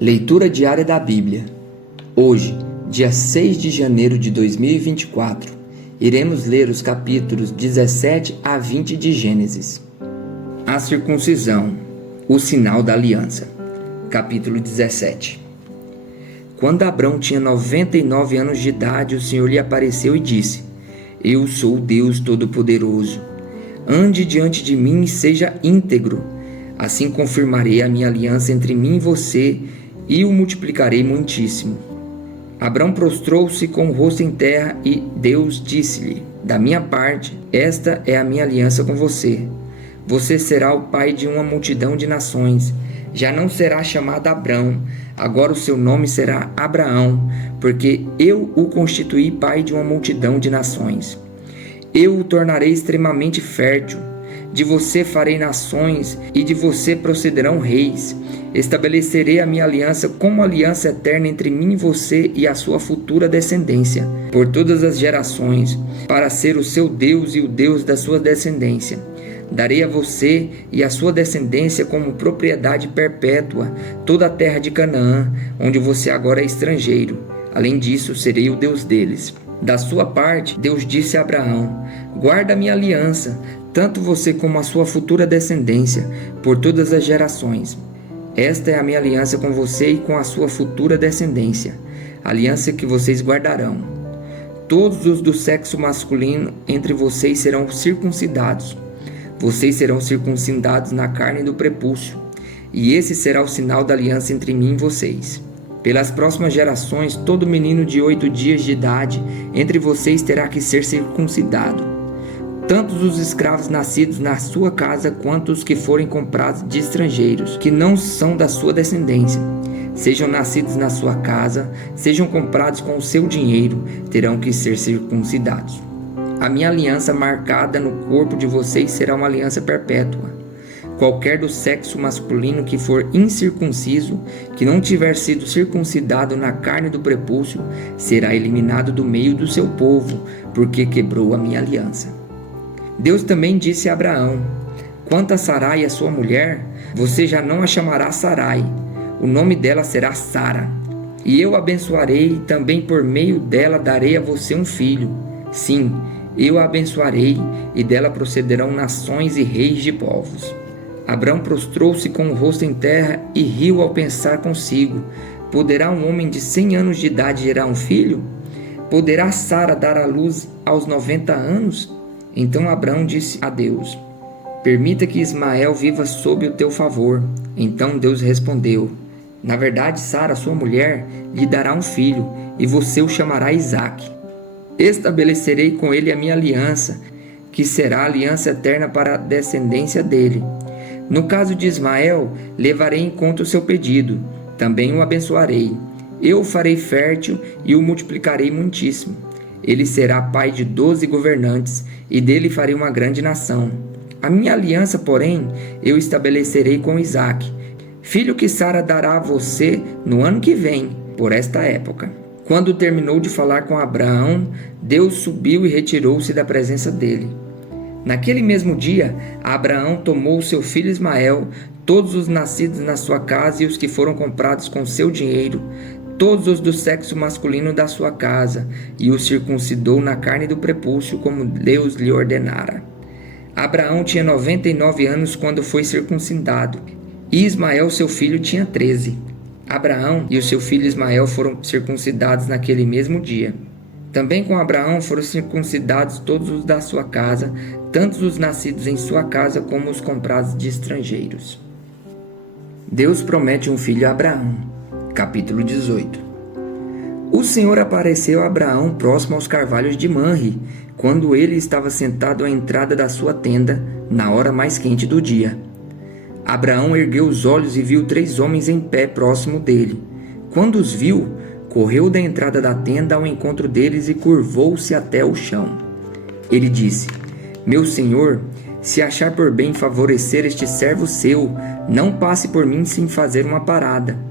Leitura diária da Bíblia. Hoje, dia 6 de janeiro de 2024, iremos ler os capítulos 17 a 20 de Gênesis. A circuncisão, o sinal da aliança. Capítulo 17. Quando Abrão tinha 99 anos de idade, o Senhor lhe apareceu e disse: Eu sou o Deus Todo-Poderoso. Ande diante de mim e seja íntegro. Assim confirmarei a minha aliança entre mim e você e o multiplicarei muitíssimo. Abrão prostrou-se com o rosto em terra e Deus disse-lhe: Da minha parte, esta é a minha aliança com você. Você será o pai de uma multidão de nações. Já não será chamado Abrão, agora o seu nome será Abraão, porque eu o constituí pai de uma multidão de nações. Eu o tornarei extremamente fértil. De você farei nações e de você procederão reis. Estabelecerei a minha aliança como aliança eterna entre mim e você e a sua futura descendência, por todas as gerações, para ser o seu Deus e o Deus da sua descendência. Darei a você e a sua descendência como propriedade perpétua toda a terra de Canaã, onde você agora é estrangeiro. Além disso, serei o Deus deles. Da sua parte, Deus disse a Abraão: Guarda a minha aliança, tanto você como a sua futura descendência, por todas as gerações. Esta é a minha aliança com você e com a sua futura descendência, aliança que vocês guardarão. Todos os do sexo masculino entre vocês serão circuncidados. Vocês serão circuncidados na carne do prepúcio, e esse será o sinal da aliança entre mim e vocês. Pelas próximas gerações, todo menino de 8 dias de idade entre vocês terá que ser circuncidado. Tanto os escravos nascidos na sua casa quanto os que forem comprados de estrangeiros, que não são da sua descendência, sejam nascidos na sua casa, sejam comprados com o seu dinheiro, terão que ser circuncidados. A minha aliança marcada no corpo de vocês será uma aliança perpétua. Qualquer do sexo masculino que for incircunciso, que não tiver sido circuncidado na carne do prepúcio, será eliminado do meio do seu povo, porque quebrou a minha aliança. Deus também disse a Abraão: Quanto a Sarai, a sua mulher, você já não a chamará Sarai, o nome dela será Sara. E eu a abençoarei, e também por meio dela darei a você um filho. Sim, eu a abençoarei, e dela procederão nações e reis de povos. Abrão prostrou-se com o rosto em terra e riu ao pensar consigo: Poderá um homem de 100 anos de idade gerar um filho? Poderá Sara dar à luz aos 90 anos? Então Abrão disse a Deus: Permita que Ismael viva sob o teu favor. Então Deus respondeu: Na verdade, Sara, sua mulher, lhe dará um filho, e você o chamará Isaque. Estabelecerei com ele a minha aliança, que será a aliança eterna para a descendência dele. No caso de Ismael, levarei em conta o seu pedido, também o abençoarei. Eu o farei fértil e o multiplicarei muitíssimo. Ele será pai de 12 governantes, e dele farei uma grande nação. A minha aliança, porém, eu estabelecerei com Isaque, filho que Sara dará a você no ano que vem, por esta época. Quando terminou de falar com Abraão, Deus subiu e retirou-se da presença dele. Naquele mesmo dia, Abraão tomou seu filho Ismael, todos os nascidos na sua casa e os que foram comprados com seu dinheiro, todos os do sexo masculino da sua casa, e os circuncidou na carne do prepúcio, como Deus lhe ordenara. Abraão tinha 99 anos quando foi circuncidado, e Ismael, seu filho, tinha 13. Abraão e o seu filho Ismael foram circuncidados naquele mesmo dia. Também com Abraão foram circuncidados todos os da sua casa, tanto os nascidos em sua casa como os comprados de estrangeiros. Deus promete um filho a Abraão. Capítulo 18. O Senhor apareceu a Abraão próximo aos carvalhos de Manre, quando ele estava sentado à entrada da sua tenda, na hora mais quente do dia. Abraão ergueu os olhos e viu 3 homens em pé próximo dele. Quando os viu, correu da entrada da tenda ao encontro deles e curvou-se até o chão. Ele disse: Meu senhor, se achar por bem favorecer este servo seu, não passe por mim sem fazer uma parada.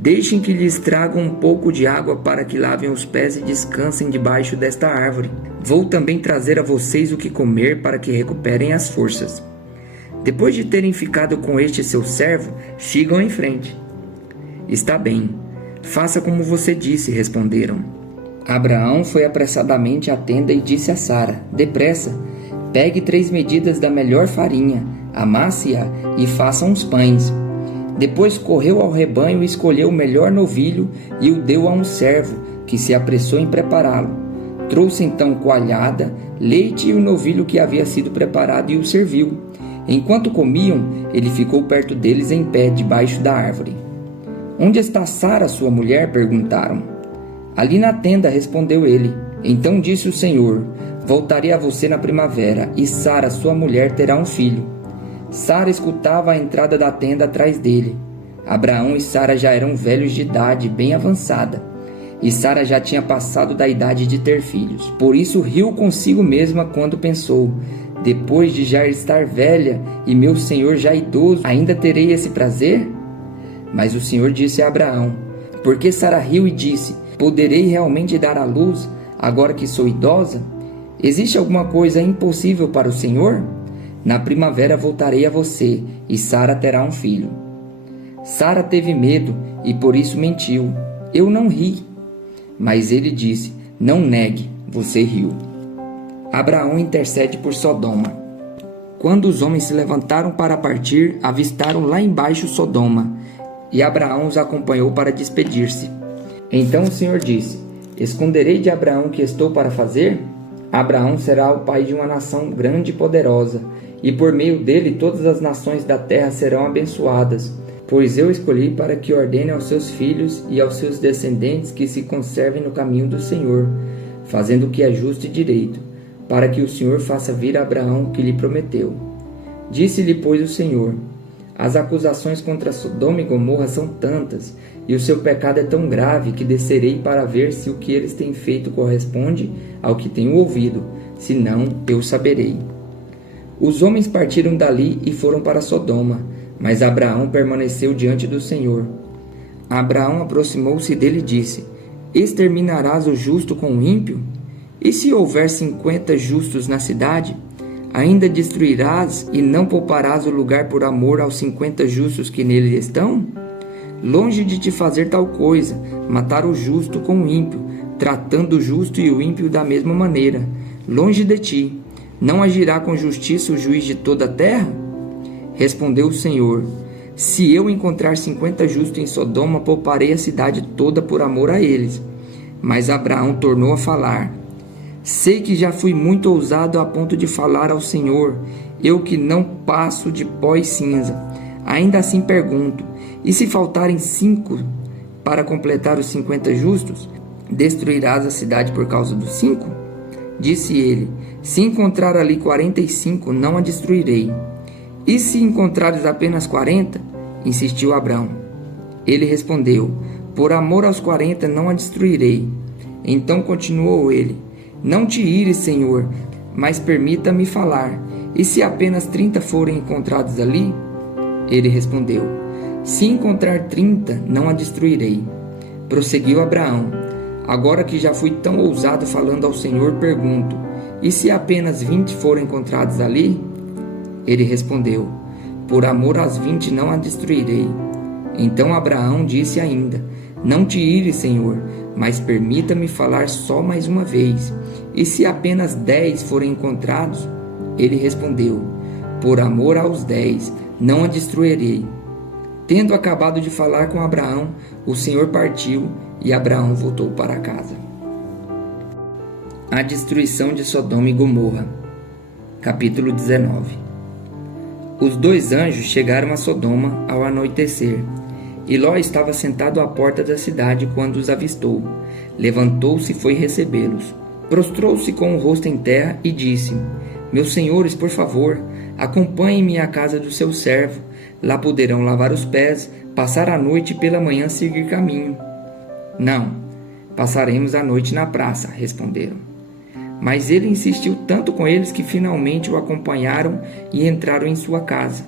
Deixem que lhes tragam um pouco de água para que lavem os pés e descansem debaixo desta árvore. Vou também trazer a vocês o que comer para que recuperem as forças. Depois de terem ficado com este seu servo, sigam em frente. Está bem, faça como você disse, responderam. Abraão foi apressadamente à tenda e disse a Sara: Depressa, pegue 3 medidas da melhor farinha, amasse-a e faça uns pães. Depois correu ao rebanho e escolheu o melhor novilho e o deu a um servo, que se apressou em prepará-lo. Trouxe então coalhada, leite e o novilho que havia sido preparado e o serviu. Enquanto comiam, ele ficou perto deles em pé, debaixo da árvore. Onde está Sara, sua mulher? Perguntaram. Ali na tenda, respondeu ele. Então disse o Senhor: Voltarei a você na primavera, e Sara, sua mulher, terá um filho. Sara escutava a entrada da tenda atrás dele. Abraão e Sara já eram velhos de idade bem avançada, e Sara já tinha passado da idade de ter filhos. Por isso riu consigo mesma quando pensou: depois de já estar velha e meu senhor já idoso, ainda terei esse prazer? Mas o Senhor disse a Abraão: Porque Sara riu e disse: Poderei realmente dar à luz agora que sou idosa? Existe alguma coisa impossível para o Senhor? Na primavera voltarei a você, e Sara terá um filho. Sara teve medo e por isso mentiu: Eu não ri. Mas ele disse: Não negue, você riu. Abraão intercede por Sodoma. Quando os homens se levantaram para partir, avistaram lá embaixo Sodoma, e Abraão os acompanhou para despedir-se. Então o Senhor disse: Esconderei de Abraão o que estou para fazer? Abraão será o pai de uma nação grande e poderosa, e por meio dele todas as nações da terra serão abençoadas, pois eu escolhi para que ordene aos seus filhos e aos seus descendentes que se conservem no caminho do Senhor, fazendo o que é justo e direito, para que o Senhor faça vir a Abraão o que lhe prometeu. Disse-lhe, pois, o Senhor: As acusações contra Sodoma e Gomorra são tantas, e o seu pecado é tão grave, que descerei para ver se o que eles têm feito corresponde ao que tenho ouvido, senão eu saberei. Os homens partiram dali e foram para Sodoma, mas Abraão permaneceu diante do Senhor. Abraão aproximou-se dele e disse: Exterminarás o justo com o ímpio? E se houver 50 justos na cidade, ainda destruirás e não pouparás o lugar por amor aos 50 justos que nele estão? Longe de te fazer tal coisa, matar o justo com o ímpio, tratando o justo e o ímpio da mesma maneira. Longe de ti. Não agirá com justiça o juiz de toda a terra? Respondeu o Senhor: Se eu encontrar 50 justos em Sodoma, pouparei a cidade toda por amor a eles. Mas Abraão tornou a falar: Sei que já fui muito ousado a ponto de falar ao Senhor, eu que não passo de pó e cinza. Ainda assim pergunto: e se faltarem 5 para completar os 50 justos, destruirás a cidade por causa dos 5? Disse ele: Se encontrar ali 45, não a destruirei. E se encontrares apenas 40? Insistiu Abraão. Ele respondeu: Por amor aos 40 não a destruirei. Então continuou ele: Não te ires, Senhor, mas permita-me falar. E se apenas 30 forem encontrados ali? Ele respondeu: Se encontrar 30, não a destruirei. Prosseguiu Abraão: Agora que já fui tão ousado falando ao Senhor, pergunto: E se apenas 20 forem encontrados ali? Ele respondeu: Por amor às 20 não a destruirei. Então Abraão disse ainda: Não te ires, Senhor, mas permita-me falar só mais uma vez. E se apenas 10 forem encontrados? Ele respondeu: Por amor aos 10 não a destruirei. Tendo acabado de falar com Abraão, o Senhor partiu e Abraão voltou para casa. A destruição de Sodoma e Gomorra. Capítulo 19. Os 2 anjos chegaram a Sodoma ao anoitecer, e Ló estava sentado à porta da cidade quando os avistou. Levantou-se e foi recebê-los. Prostrou-se com o rosto em terra e disse: Meus senhores, por favor, acompanhem-me à casa do seu servo. Lá poderão lavar os pés, passar a noite e pela manhã seguir caminho. Não, passaremos a noite na praça, responderam. Mas ele insistiu tanto com eles que finalmente o acompanharam e entraram em sua casa.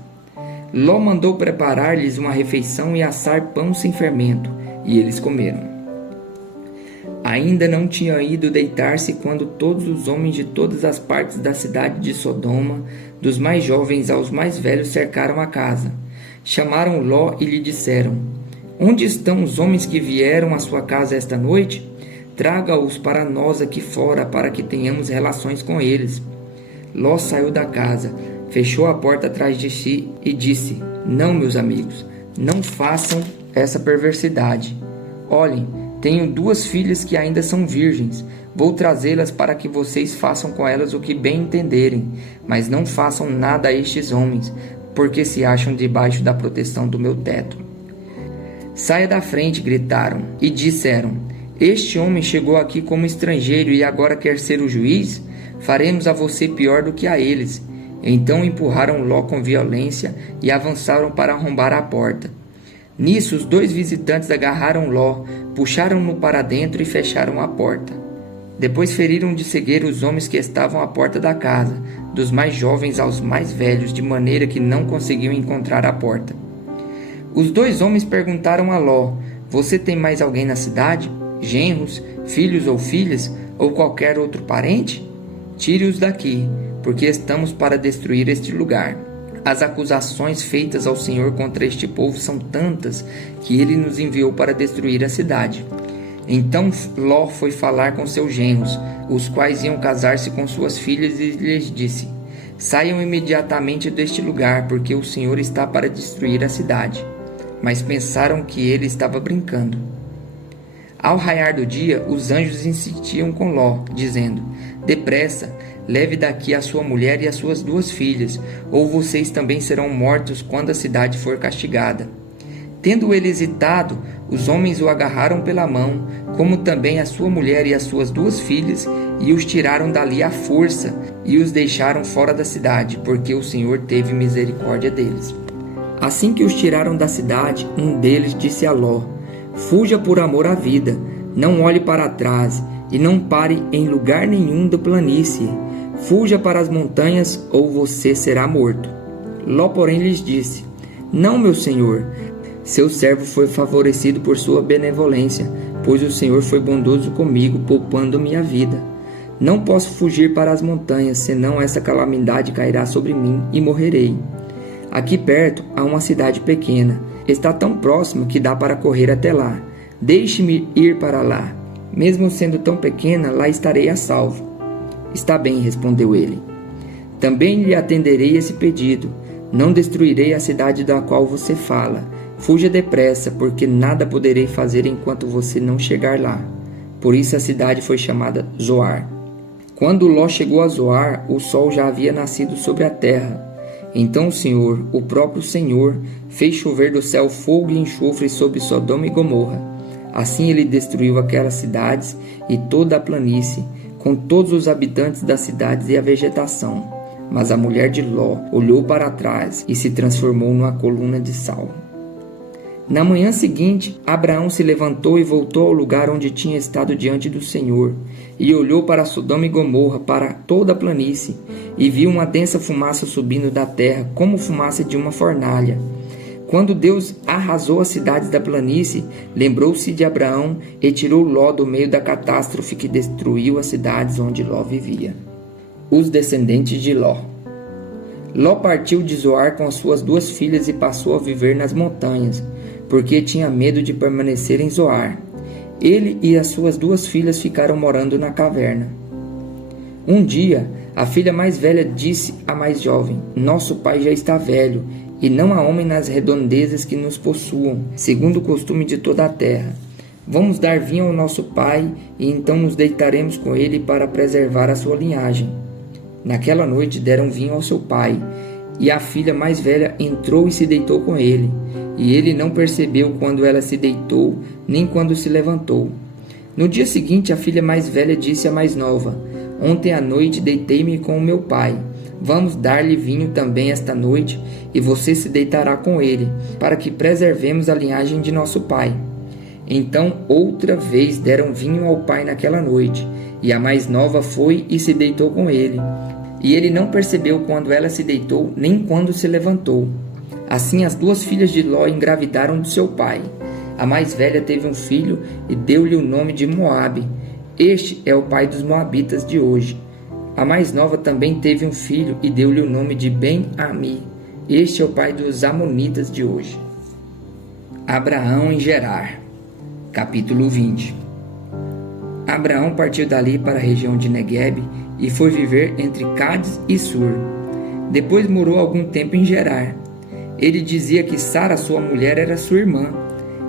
Ló mandou preparar-lhes uma refeição e assar pão sem fermento, e eles comeram. Ainda não tinha ido deitar-se quando todos os homens de todas as partes da cidade de Sodoma, dos mais jovens aos mais velhos, cercaram a casa. Chamaram Ló e lhe disseram: Onde estão os homens que vieram à sua casa esta noite? Traga-os para nós aqui fora, para que tenhamos relações com eles. Ló saiu da casa, fechou a porta atrás de si e disse: Não, meus amigos, não façam essa perversidade. Olhem, tenho 2 filhas que ainda são virgens. Vou trazê-las para que vocês façam com elas o que bem entenderem, mas não façam nada a estes homens, porque se acham debaixo da proteção do meu teto. Saia da frente, gritaram, e disseram: Este homem chegou aqui como estrangeiro e agora quer ser o juiz? Faremos a você pior do que a eles. Então empurraram Ló com violência e avançaram para arrombar a porta. Nisso, os 2 visitantes agarraram Ló, puxaram-no para dentro e fecharam a porta. Depois feriram de cegueira os homens que estavam à porta da casa, dos mais jovens aos mais velhos, de maneira que não conseguiam encontrar a porta. Os 2 homens perguntaram a Ló: Você tem mais alguém na cidade? Genros, filhos ou filhas, ou qualquer outro parente? Tire-os daqui, porque estamos para destruir este lugar. As acusações feitas ao Senhor contra este povo são tantas que ele nos enviou para destruir a cidade. Então Ló foi falar com seus genros, os quais iam casar-se com suas filhas, e lhes disse: Saiam imediatamente deste lugar, porque o Senhor está para destruir a cidade. Mas pensaram que ele estava brincando. Ao raiar do dia, os anjos insistiam com Ló, dizendo: Depressa, leve daqui a sua mulher e as suas 2 filhas, ou vocês também serão mortos quando a cidade for castigada. Tendo ele hesitado, os homens o agarraram pela mão, como também a sua mulher e as suas 2 filhas, e os tiraram dali à força, e os deixaram fora da cidade, porque o Senhor teve misericórdia deles. Assim que os tiraram da cidade, um deles disse a Ló: Fuja por amor à vida, não olhe para trás, e não pare em lugar nenhum da planície. Fuja para as montanhas, ou você será morto. Ló, porém, lhes disse: Não, meu senhor, seu servo foi favorecido por sua benevolência, pois o Senhor foi bondoso comigo, poupando-me a vida. Não posso fugir para as montanhas, senão essa calamidade cairá sobre mim e morrerei. Aqui perto há uma cidade pequena. Está tão próxima que dá para correr até lá. Deixe-me ir para lá. Mesmo sendo tão pequena, lá estarei a salvo. Está bem, respondeu ele. Também lhe atenderei esse pedido. Não destruirei a cidade da qual você fala. Fuja depressa, porque nada poderei fazer enquanto você não chegar lá. Por isso a cidade foi chamada Zoar. Quando Ló chegou a Zoar, o sol já havia nascido sobre a terra. Então o Senhor, o próprio Senhor, fez chover do céu fogo e enxofre sobre Sodoma e Gomorra. Assim ele destruiu aquelas cidades e toda a planície, com todos os habitantes das cidades e a vegetação. Mas a mulher de Ló olhou para trás e se transformou numa coluna de sal. Na manhã seguinte, Abraão se levantou e voltou ao lugar onde tinha estado diante do Senhor, e olhou para Sodoma e Gomorra, para toda a planície, e viu uma densa fumaça subindo da terra, como fumaça de uma fornalha. Quando Deus arrasou as cidades da planície, lembrou-se de Abraão e tirou Ló do meio da catástrofe que destruiu as cidades onde Ló vivia. Os descendentes de Ló. Ló partiu de Zoar com as suas 2 filhas e passou a viver nas montanhas, porque tinha medo de permanecer em Zoar. Ele e as suas 2 filhas ficaram morando na caverna. Um dia, a filha mais velha disse à mais jovem: Nosso pai já está velho, e não há homem nas redondezas que nos possuam, segundo o costume de toda a terra. Vamos dar vinho ao nosso pai, e então nos deitaremos com ele para preservar a sua linhagem. Naquela noite deram vinho ao seu pai, e a filha mais velha entrou e se deitou com ele. E ele não percebeu quando ela se deitou, nem quando se levantou. No dia seguinte, a filha mais velha disse à mais nova: Ontem à noite deitei-me com o meu pai. Vamos dar-lhe vinho também esta noite, e você se deitará com ele, para que preservemos a linhagem de nosso pai. Então, outra vez deram vinho ao pai naquela noite, e a mais nova foi e se deitou com ele. E ele não percebeu quando ela se deitou, nem quando se levantou. Assim as 2 filhas de Ló engravidaram de seu pai. A mais velha teve um filho e deu-lhe o nome de Moabe. Este é o pai dos moabitas de hoje. A mais nova também teve um filho e deu-lhe o nome de Ben-Ami. Este é o pai dos amonitas de hoje. Abraão em Gerar. Capítulo 20. Abraão partiu dali para a região de Neguebe e foi viver entre Cádiz e Sur. Depois morou algum tempo em Gerar. Ele dizia que Sara, sua mulher, era sua irmã.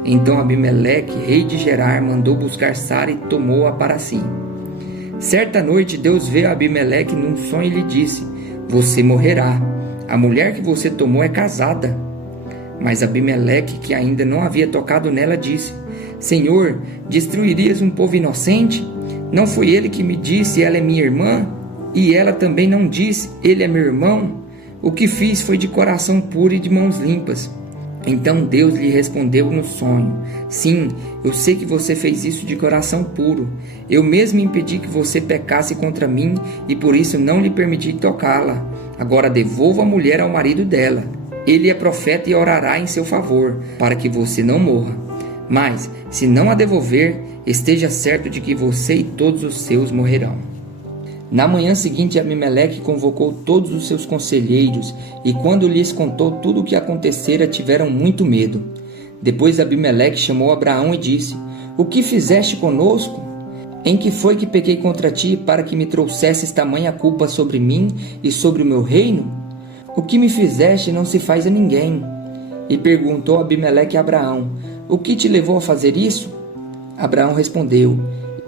Então Abimeleque, rei de Gerar, mandou buscar Sara e tomou-a para si. Certa noite Deus veio a Abimeleque num sonho e lhe disse: você morrerá. A mulher que você tomou é casada. Mas Abimeleque, que ainda não havia tocado nela, disse: Senhor, destruirias um povo inocente? Não foi ele que me disse, ela é minha irmã? E ela também não disse, ele é meu irmão? O que fiz foi de coração puro e de mãos limpas. Então Deus lhe respondeu no sonho: sim, eu sei que você fez isso de coração puro. Eu mesmo impedi que você pecasse contra mim e por isso não lhe permiti tocá-la. Agora devolva a mulher ao marido dela. Ele é profeta e orará em seu favor, para que você não morra. Mas, se não a devolver, esteja certo de que você e todos os seus morrerão. Na manhã seguinte, Abimeleque convocou todos os seus conselheiros, e quando lhes contou tudo o que acontecera, tiveram muito medo. Depois Abimeleque chamou Abraão e disse: O que fizeste conosco? Em que foi que pequei contra ti, para que me trouxesses tamanha culpa sobre mim e sobre o meu reino? O que me fizeste não se faz a ninguém. E perguntou Abimeleque a Abraão: O que te levou a fazer isso? Abraão respondeu: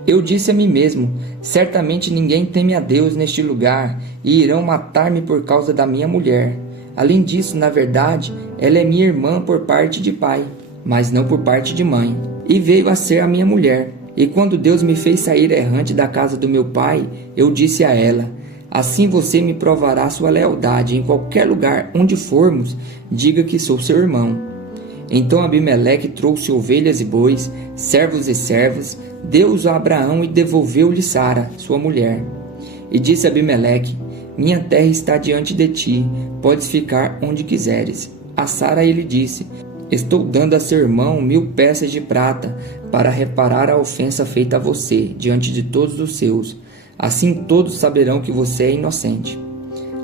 Eu disse a mim mesmo: certamente ninguém teme a Deus neste lugar, e irão matar-me por causa da minha mulher. Além disso, na verdade, ela é minha irmã por parte de pai, mas não por parte de mãe, e veio a ser a minha mulher. E quando Deus me fez sair errante da casa do meu pai, eu disse a ela: assim você me provará sua lealdade. Em qualquer lugar onde formos, diga que sou seu irmão. Então Abimeleque trouxe ovelhas e bois, servos e servas, deu-os a Abraão e devolveu-lhe Sara, sua mulher. E disse Abimeleque: minha terra está diante de ti, podes ficar onde quiseres. A Sara ele disse: estou dando a seu irmão 1000 peças de prata, para reparar a ofensa feita a você, diante de todos os seus. Assim todos saberão que você é inocente.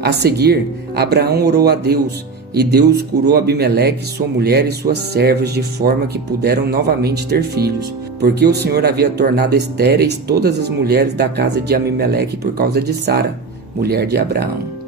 A seguir, Abraão orou a Deus, e Deus curou Abimeleque, sua mulher e suas servas, de forma que puderam novamente ter filhos, porque o Senhor havia tornado estéreis todas as mulheres da casa de Abimeleque por causa de Sara, mulher de Abraão.